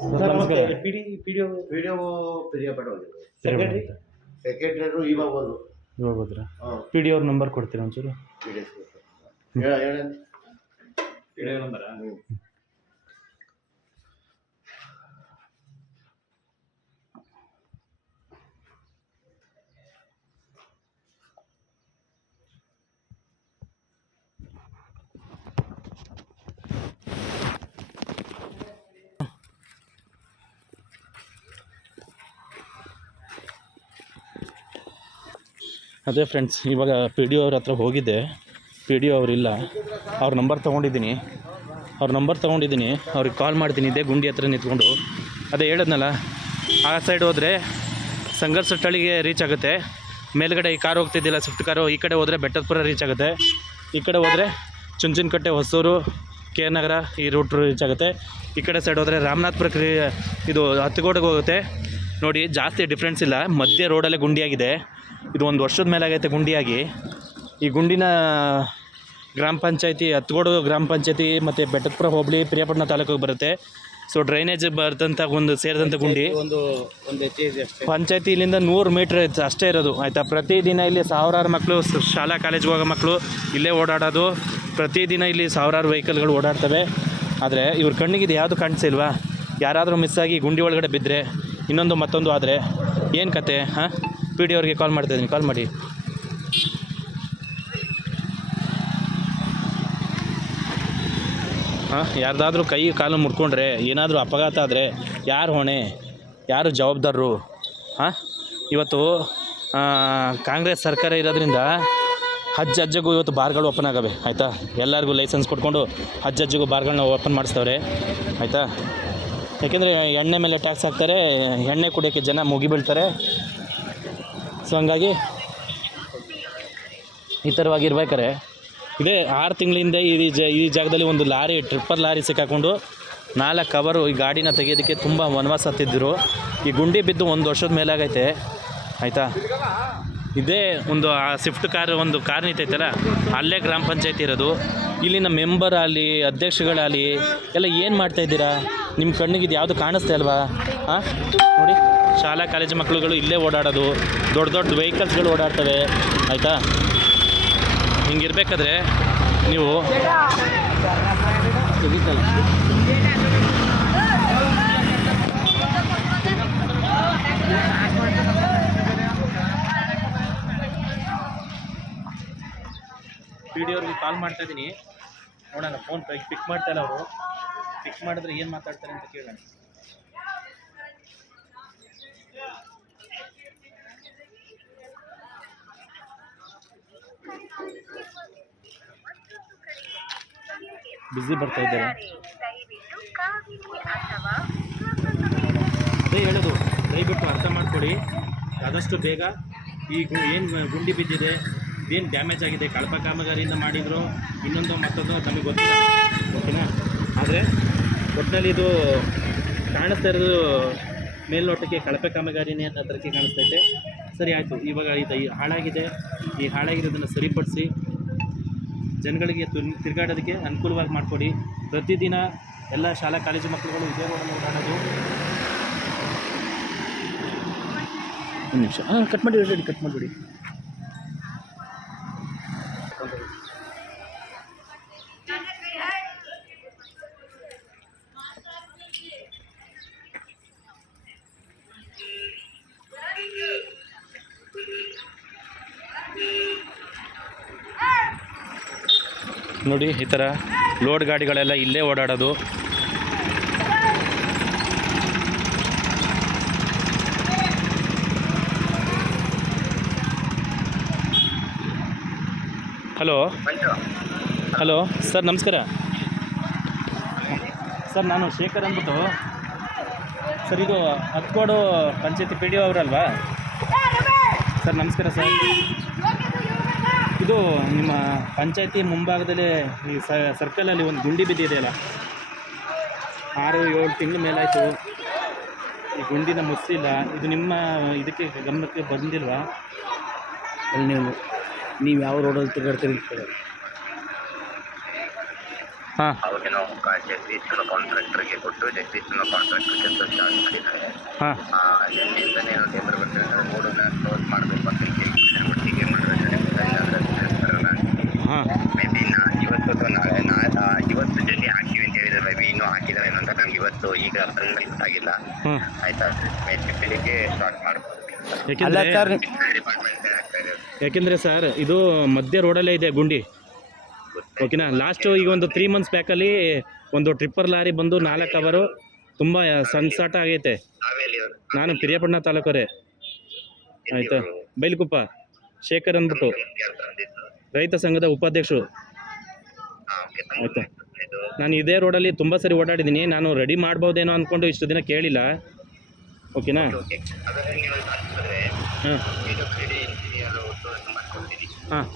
Sir ನಮಸ್ಕಾರ. PDO ಪಿರಿಯಾಪೇಟೆ ಹೋಗಿದ್ರು. Secretary ಸೆಕ್ರೆಟರಿಯರು ಇವಾಗ ಹೋದ್ರು. ಇವಾಗ ಹೋದ್ರಾ? ಹಾಂ, ಪಿ ಡಿ ಅವ್ರ ನಂಬರ್ ಕೊಡ್ತೀರಾ ಒಂಚೂರು? PDS ನಂಬರಾ? ಅದೇ ಫ್ರೆಂಡ್ಸ್, ಇವಾಗ ಪಿ ಡಿ ಅವ್ರ ಹತ್ರ ಹೋಗಿದ್ದೆ. ಪಿ ಡಿ ಅವರಿಲ್ಲ. ಅವ್ರ ನಂಬರ್ ತೊಗೊಂಡಿದ್ದೀನಿ. ಅವ್ರಿಗೆ ಕಾಲ್ ಮಾಡ್ತೀನಿ. ಇದೇ ಗುಂಡಿ ಹತ್ರ ನಿಂತ್ಕೊಂಡು ಅದೇ ಹೇಳಿದ್ನಲ್ಲ, ಆ ಸೈಡ್ ಹೋದರೆ ಸಂಘರ್ಷ ಟಳಿಗೆ ರೀಚ್ ಆಗುತ್ತೆ. ಮೇಲ್ಗಡೆ ಈ ಕಾರು ಹೋಗ್ತಿದ್ದಿಲ್ಲ, ಸ್ವಿಫ್ಟ್ ಕಾರು. ಈ ಕಡೆ ಹೋದರೆ ಬೆಟ್ಟದಪುರ ರೀಚ್ ಆಗುತ್ತೆ. ಈ ಕಡೆ ಹೋದರೆ ಚುಂಚನಕಟ್ಟೆ, ಹೊಸೂರು, ಕೆ ನಗರ ಈ ರೂಟ್ ರೀಚ್ ಆಗುತ್ತೆ. ಈ ಕಡೆ ಸೈಡ್ ಹೋದರೆ ರಾಮನಾಥ್ಪುರ ಇದು ಹತ್ತಗೋಡಿಗೆ ಹೋಗುತ್ತೆ. ನೋಡಿ, ಜಾಸ್ತಿ ಡಿಫ್ರೆನ್ಸ್ ಇಲ್ಲ. ಮಧ್ಯೆ ರೋಡಲ್ಲೇ ಗುಂಡಿಯಾಗಿದೆ. ಇದು 1 ವರ್ಷದ ಮೇಲೆ ಆಗೈತೆ ಗುಂಡಿಯಾಗಿ. ಈ ಗುಂಡಿನ ಗ್ರಾಮ ಪಂಚಾಯತಿ, ಹತ್ತಗೋಡು ಗ್ರಾಮ ಪಂಚಾಯತಿ ಮತ್ತು ಬೆಟ್ಟದಪುರ ಹೋಬಳಿ, ಪಿರಿಯಾಪಟ್ಟಣ ತಾಲೂಕಿಗೆ ಬರುತ್ತೆ. ಸೊ ಡ್ರೈನೇಜ್ ಬರ್ತಂಥ ಒಂದು ಸೇರಿದಂಥ ಗುಂಡಿ. ಒಂದು ಹೆಜ್ಜೆ ಇದೆ ಅಷ್ಟೇ. ಪಂಚಾಯತಿ ಇಲ್ಲಿಂದ 100 ಮೀಟ್ರ್ ಅಷ್ಟೇ ಇರೋದು, ಆಯಿತಾ. ಪ್ರತಿದಿನ ಇಲ್ಲಿ ಸಾವಿರಾರು ಮಕ್ಕಳು, ಶಾಲಾ ಕಾಲೇಜ್ಗೆ ಹೋಗೋ ಮಕ್ಕಳು ಇಲ್ಲೇ ಓಡಾಡೋದು. ಪ್ರತಿದಿನ ಇಲ್ಲಿ ಸಾವಿರಾರು ವೆಹಿಕಲ್ಗಳು ಓಡಾಡ್ತವೆ. ಆದರೆ ಇವ್ರ ಕಣ್ಣಿಗೆ ಇದು ಯಾವುದು ಕಾಣಿಸಿಲ್ವಾ? ಯಾರಾದರೂ ಮಿಸ್ ಆಗಿ ಗುಂಡಿ ಒಳಗಡೆ ಬಿದ್ದರೆ, ಇನ್ನೊಂದು ಮತ್ತೊಂದು ಆದರೆ ಏನು ಕತೆ? ಹಾಂ, ಪಿ ಡಿ ಅವ್ರಿಗೆ ಕಾಲ್ ಮಾಡ್ತಾಯಿದ್ದೀನಿ, ಕಾಲ್ ಮಾಡಿ. ಹಾಂ, ಯಾರ್ದಾದ್ರೂ ಕೈ ಕಾಲು ಮುರ್ಕೊಂಡ್ರೆ, ಏನಾದರೂ ಅಪಘಾತ ಆದರೆ ಯಾರು ಹೊಣೆ? ಯಾರು ಜವಾಬ್ದಾರರು? ಹಾಂ, ಇವತ್ತು ಕಾಂಗ್ರೆಸ್ ಸರ್ಕಾರ ಇರೋದ್ರಿಂದ ಹಜ್ಜಿಗೂ ಇವತ್ತು ಬಾರ್ಗಳು ಓಪನ್ ಆಗವೆ, ಆಯಿತಾ. ಎಲ್ಲರಿಗೂ ಲೈಸೆನ್ಸ್ ಕೊಟ್ಕೊಂಡು ಹಜ್ಜಿಗೂ ಬಾರ್ಗಳನ್ನ ಓಪನ್ ಮಾಡಿಸ್ತವ್ರೆ, ಆಯಿತಾ. ಯಾಕೆಂದರೆ ಎಣ್ಣೆ ಮೇಲೆ ಟ್ಯಾಕ್ಸ್ ಹಾಕ್ತಾರೆ, ಎಣ್ಣೆ ಕುಡಿಯೋಕ್ಕೆ ಜನ ಮುಗಿಬೀಳ್ತಾರೆ. ಸೊ ಹಂಗಾಗಿ ಈ ಥರವಾಗಿರ್ಬೇಕಾರೆ, ಇದೇ 6 ತಿಂಗಳಿಂದ ಈ ಜಾಗದಲ್ಲಿ ಒಂದು ಲಾರಿ, ಟ್ರಿಪ್ಪರ್ ಲಾರಿ ಸಿಕ್ಕಾಕೊಂಡು 4 ಕವರು ಈ ಗಾಡಿನ ತೆಗೆಯೋದಕ್ಕೆ ತುಂಬ ವನವಾಸ ಹತ್ತಿದ್ದರು. ಈ ಗುಂಡಿ ಬಿದ್ದು 1 ವರ್ಷದ ಮೇಲಾಗೈತೆ, ಆಯಿತಾ. ಇದೇ ಒಂದು ಆ ಸ್ವಿಫ್ಟ್ ಕಾರ್, ಒಂದು ಕಾರ್ ನಿಂತೈತಲ್ಲ, ಅಲ್ಲೇ ಗ್ರಾಮ ಪಂಚಾಯತಿ ಇರೋದು. ಇಲ್ಲಿನ ಮೆಂಬರ್ ಆಗಲಿ, ಅಧ್ಯಕ್ಷಗಳಾಗಲಿ ಎಲ್ಲ ಏನು ಮಾಡ್ತಾಯಿದ್ದೀರಾ? ನಿಮ್ಮ ಕಣ್ಣಿಗೆ ಇದು ಯಾವುದು ಕಾಣಿಸ್ತಾ ಇಲ್ವಾ? ಹಾಂ, ನೋಡಿ, ಶಾಲಾ ಕಾಲೇಜು ಮಕ್ಕಳುಗಳು ಇಲ್ಲೇ ಓಡಾಡೋದು, ದೊಡ್ಡ ದೊಡ್ಡ ವೆಹಿಕಲ್ಸ್ಗಳು ಓಡಾಡ್ತವೆ, ಆಯಿತಾ. ಹಿಂಗಿರ್ಬೇಕಾದ್ರೆ ನೀವು ಪಿ ಡಿ ಅವ್ರಿಗೆ ಕಾಲ್ ಮಾಡ್ತಾಯಿದ್ದೀನಿ, ನೋಡೋಣ. ಫೋನ್ ಪಿಕ್ ಮಾಡ್ತಾಯಿಲ್ಲ ಅವರು. ಪಿಕ್ ಮಾಡಿದ್ರೆ ಏನು ಮಾತಾಡ್ತಾರೆ ಅಂತ ಕೇಳೋಣ. ಬಿಸಿ ಬರ್ತಾ ಇದ್ದಾರೆ. ಅದೇ ಹೇಳೋದು, ದಯವಿಟ್ಟು ಅರ್ಥ ಮಾಡ್ಕೊಳ್ಳಿ. ಆದಷ್ಟು ಬೇಗ ಈ ಏನು ಗುಂಡಿ ಬಿದ್ದಿದೆ, ಇದೇನು ಡ್ಯಾಮೇಜ್ ಆಗಿದೆ, ಕಳಪ ಕಾಮಗಾರಿಯಿಂದ ಮಾಡಿದ್ರು, ಇನ್ನೊಂದು ಮತ್ತೊಂದು ನಮಗೆ ಗೊತ್ತಿಲ್ಲ, ಓಕೆನಾ. ಆದರೆ ಒಟ್ಟಿನಲ್ಲಿ ಇದು ಕಾಣಿಸ್ತಾ ಇರೋದು ಮೇಲ್ನೋಟಕ್ಕೆ ಕಳಪೆ ಕಾಮಗಾರಿನೇ ಅನ್ನೋ ಥರಕ್ಕೆ ಕಾಣಿಸ್ತೈತೆ. ಸರಿ, ಆಯಿತು. ಇವಾಗ ಇದು ಹಾಳಾಗಿದೆ. ಈ ಹಾಳಾಗಿರೋದನ್ನು ಸರಿಪಡಿಸಿ ಜನಗಳಿಗೆ ತಿರುಗಾಡೋದಕ್ಕೆ ಅನುಕೂಲವಾಗಿ ಮಾಡಿಕೊಡಿ. ಪ್ರತಿದಿನ ಎಲ್ಲ ಶಾಲಾ ಕಾಲೇಜು ಮಕ್ಕಳುಗಳು ಇದೇ ರೋಡಲ್ಲಿ ಓಡಾಡೋದು. ಒಂದು ನಿಮಿಷ, ಕಟ್ ಮಾಡಿ ರೆಡಿ, ಕಟ್ ಮಾಡಿಬಿಡಿ. ನೋಡಿ, ಈ ಥರ ಲೋಡ್ ಗಾಡಿಗಳೆಲ್ಲ ಇಲ್ಲೇ ಓಡಾಡೋದು. ಹಲೋ ಸರ್, ನಮಸ್ಕಾರ ಸರ್. ನಾನು ಶೇಖರ್ ಅಂದ್ಬಿಟ್ಟು ಸರ್. ಇದು ಹತ್ತಗೋಡು ಪಂಚಾಯತಿ ಪಿ ಡಿ ಒ ಅವರಲ್ವಾ ಸರ್? ನಮಸ್ಕಾರ ಸರ್. ಇದು ನಿಮ್ಮ ಪಂಚಾಯತಿ ಮುಂಭಾಗದಲ್ಲಿ ಈ ಸರ್ಕಲಲ್ಲಿ ಒಂದು ಗುಂಡಿ ಬಿದ್ದಿದೆಯಲ್ಲ, 6-7 ತಿಂಗಳ ಮೇಲಾಯಿತು. ಈ ಗುಂಡಿನ ಮುಚ್ಚಿಲ್ಲ. ಇದು ನಿಮ್ಮ ಇದಕ್ಕೆ ಗಮನಕ್ಕೆ ಬಂದಿಲ್ವಾ? ಅಲ್ಲಿ ನೀವು ಯಾವ ರೋಡಲ್ಲಿ ತಿರುಗಾಡ್ತೀರಿ? ಹಾಂ ಅವಾಗೇನೋ ಜಗದೀಶ್ ಕಾಂಟ್ರಾಕ್ಟರ್ಗೆ ಕೊಟ್ಟು ಜಗದೀಶ್ ಕಾಂಟ್ರಾಕ್ಟರ್ ಕೆಲಸ ಸ್ಟಾರ್ಟ್ ಮಾಡಿದ್ದಾರೆ. ಹಾಂ ನಿನ್ನಿಂದನೇ ಏನೋ ಟೇಬಲ್ ಬರ್ತಾರೆ ರೋಡನ್ನ ಕ್ಲೋಸ್ ಮಾಡಬೇಕು ಅಂತ ಒಟ್ಟಿಗೆ ಮಾಡಿದ್ರೆ ಹಾಂ ಮೇ ಬಿ ಇವತ್ತು ಅಥವಾ ಇವತ್ತು ಜಲ್ದಿ ಹಾಕ್ತೀವಿ ಅಂತ ಹೇಳಿದ್ರೆ ಮೇ ಬಿ ಇನ್ನೂ ಹಾಕಿದ್ದಾರೆ ಅಂತ ನಮ್ಗೆ ಇವತ್ತು ಈಗ ಆಗಿಲ್ಲ. ಹ್ಞೂ ಆಯ್ತಾ ಮೇ ಬಿ ಬೆಳಿಗ್ಗೆ ಸ್ಟಾರ್ಟ್ ಮಾಡ್ಬೋದು. ಡಿಪಾರ್ಟ್ಮೆಂಟ್ ಆಗ್ತಾ ಇದೆ. ಯಾಕೆಂದರೆ ಸರ್ ಇದು ಮಧ್ಯ ರೋಡಲ್ಲೇ ಇದೆ ಗುಂಡಿ, ಓಕೆನಾ. ಲಾಸ್ಟು ಈಗ ಒಂದು 3 months ಬ್ಯಾಕಲ್ಲಿ ಒಂದು ಟ್ರಿಪ್ಪರ್ ಲಾರಿ ಬಂದು 4 ಅವರು ತುಂಬ ಸಂಸಾಟ ಆಗೈತೆ. ನಾನು ಪಿರಿಯಾಪಟ್ಟಣ ತಾಲೂಕರೇ, ಆಯಿತಾ. ಬೈಲ್ಕುಪ್ಪ ಶೇಖರ್ ಅಂದ್ಬಿಟ್ಟು ರೈತ ಸಂಘದ ಉಪಾಧ್ಯಕ್ಷರು, ಆಯಿತಾ. ನಾನು ಇದೇ ರೋಡಲ್ಲಿ ತುಂಬ ಸರಿ ಓಡಾಡಿದ್ದೀನಿ. ನಾನು ರೆಡಿ ಮಾಡ್ಬೋದೇನೋ ಅಂದ್ಕೊಂಡು ಇಷ್ಟು ದಿನ ಕೇಳಿಲ್ಲ, ಓಕೆನಾ. ಹಾಂ ಹಾಂ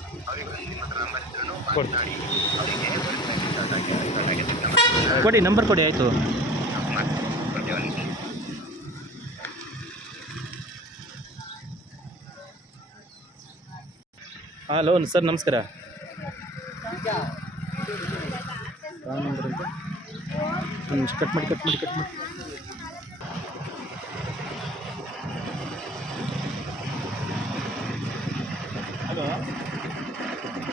ಕೊಡಿ, ನಂಬರ್ ಕೊಡಿ, ಆಯಿತು. ಹಲೋ ಸರ್, ನಮಸ್ಕಾರ. ಕಟ್ ಮಾಡಿ.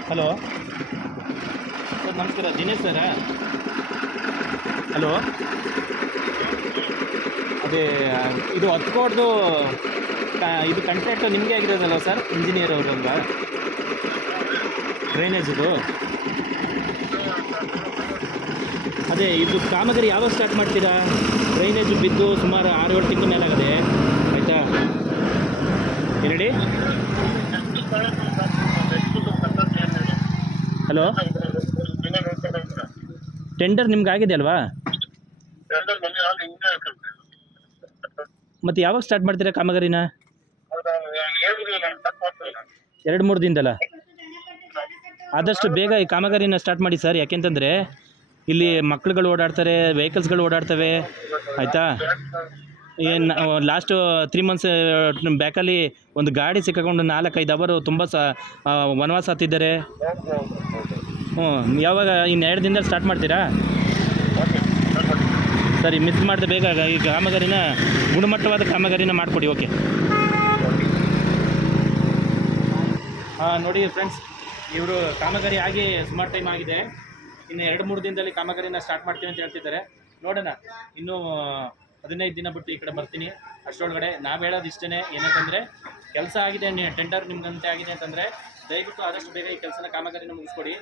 ಹಲೋ ಸರ್, ನಮಸ್ಕಾರ. ದಿನೇಶ್ ಸರಾ? ಹಲೋ, ಅದೇ ಇದು 10 ಕೋಟಿದು ಇದು ಕಾಂಟ್ರಾಕ್ಟ್ ನಿಮಗೆ ಆಗಿರೋದಲ್ಲ ಸರ್? ಇಂಜಿನಿಯರ್ ಅವರಲ್ವಾ ಡ್ರೈನೇಜಿದು? ಅದೇ ಇದು ಕಾಮಗಾರಿ ಯಾವಾಗ ಸ್ಟಾರ್ಟ್ ಮಾಡ್ತೀರಾ? ಡ್ರೈನೇಜ್ ಬಿದ್ದು ಸುಮಾರು 6-7 ತಿಂಗಳ ಮೇಲಾಗದೆ, ಆಯಿತಾ. ಹೇಳಿ. ಹಲೋ, ಟೆಂಡರ್ ನಿಮ್ಗೆ ಆಗಿದೆ ಅಲ್ವಾ? ಮತ್ತು ಯಾವಾಗ ಸ್ಟಾರ್ಟ್ ಮಾಡ್ತೀರಾ ಕಾಮಗಾರಿನ? 2-3 ದಿನದಲ್ಲ? ಆದಷ್ಟು ಬೇಗ ಈ ಕಾಮಗಾರಿನ ಸ್ಟಾರ್ಟ್ ಮಾಡಿ ಸರ್. ಯಾಕೆಂತಂದರೆ ಇಲ್ಲಿ ಮಕ್ಳುಗಳು ಓಡಾಡ್ತಾರೆ, ವೆಹಿಕಲ್ಸ್ಗಳು ಓಡಾಡ್ತವೆ, ಆಯಿತಾ. ಏನು ಲಾಸ್ಟು 3 months ಬ್ಯಾಕಲ್ಲಿ ಒಂದು ಗಾಡಿ ಸಿಕ್ಕಾಕೊಂಡು 4-5 ಅವರು ತುಂಬ ವನವಾಸ ಹತ್ತಿದ್ದಾರೆ. ಯಾವಾಗ? ಇನ್ನು 2 ದಿನದಲ್ಲಿ ಸ್ಟಾರ್ಟ್ ಮಾಡ್ತೀರಾ? ಸರಿ, ಮಿಸ್ ಮಾಡಿದೆ. ಬೇಗ ಈ ಕಾಮಗಾರಿನ ಗುಣಮಟ್ಟವಾದ ಕಾಮಗಾರಿನ ಮಾಡಿಕೊಡಿ. ಓಕೆ. ನೋಡಿ ಫ್ರೆಂಡ್ಸ್, ಇವರು ಕಾಮಗಾರಿ ಆಗಿ ಸುಮಾರು ಟೈಮ್ ಆಗಿದೆ. ಇನ್ನು 2-3 ದಿನದಲ್ಲಿ ಕಾಮಗಾರಿನ ಸ್ಟಾರ್ಟ್ ಮಾಡ್ತೀವಿ ಅಂತ ಹೇಳ್ತಿದ್ದಾರೆ. ನೋಡೋಣ, ಇನ್ನೂ 15 ದಿನ ಬಿಟ್ಟು ಈ ಕಡೆ ಬರ್ತೀನಿ. ಅಷ್ಟರೊಳಗಡೆ ನಾವು ಹೇಳೋದು ಇಷ್ಟೇ, ಏನಂತಂದರೆ ಕೆಲಸ ಆಗಿದೆ, ಟೆಂಡರ್ ನಿಮ್ಗಂತೆ ಆಗಿದೆ ಅಂತಂದರೆ ದಯವಿಟ್ಟು ಆದಷ್ಟು ಬೇಗ ಈ ಕೆಲಸನ ಕಾಮಗಾರಿನ ಮುಗಿಸ್ಕೊಡಿ.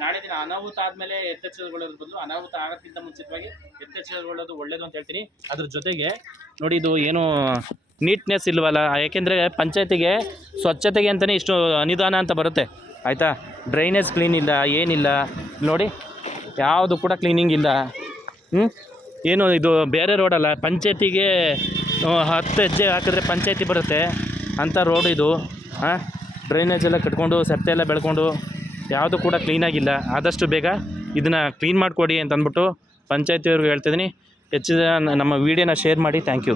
ನಾಳೆ ದಿನ ಅನಾಹುತ ಆದಮೇಲೆ ಎಚ್ಚೆತ್ತುಕೊಳ್ಳೋದ್ರ ಬದಲು ಅನಾಹುತ ಆಗೋಕ್ಕಿಂತ ಮುಂಚಿತವಾಗಿ ಎಚ್ಚೆತ್ತುಕೊಳ್ಳೋದು ಒಳ್ಳೆಯದು ಅಂತ ಹೇಳ್ತೀನಿ. ಅದ್ರ ಜೊತೆಗೆ ನೋಡಿ, ಇದು ಏನು ನೀಟ್ನೆಸ್ ಇಲ್ವಲ್ಲ, ಯಾಕೆಂದರೆ ಪಂಚಾಯತಿಗೆ ಸ್ವಚ್ಛತೆಗೆ ಅಂತಲೇ ಇಷ್ಟು ಅನುದಾನ ಅಂತ ಬರುತ್ತೆ, ಆಯಿತಾ. ಡ್ರೈನೇಜ್ ಕ್ಲೀನ್ ಇಲ್ಲ, ಏನಿಲ್ಲ ನೋಡಿ, ಯಾವುದು ಕೂಡ ಕ್ಲೀನಿಂಗ್ ಇಲ್ಲ. ಏನು ಇದು ಬೇರೆ ರೋಡಲ್ಲ, ಪಂಚಾಯತಿಗೆ 10 ಹೆಜ್ಜೆ ಹಾಕಿದ್ರೆ ಪಂಚಾಯತಿ ಬರುತ್ತೆ ಅಂಥ ರೋಡ್ ಇದು. ಡ್ರೈನೇಜ್ ಎಲ್ಲ ಕಟ್ಕೊಂಡು ಸೆಪ್ಟೆ ಎಲ್ಲ ಬೆಳ್ಕೊಂಡು ಯಾವುದು ಕೂಡ ಕ್ಲೀನಾಗಿಲ್ಲ. ಆದಷ್ಟು ಬೇಗ ಇದನ್ನು ಕ್ಲೀನ್ ಮಾಡಿಕೊಡಿ ಅಂತ ಅಂದ್ಬಿಟ್ಟು ಪಂಚಾಯತಿಯವ್ರಿಗೆ ಹೇಳ್ತಿದ್ದೀನಿ. ಹೆಚ್ಚಿನ ನಮ್ಮ ವೀಡಿಯೋನ ಶೇರ್ ಮಾಡಿ. Thank you.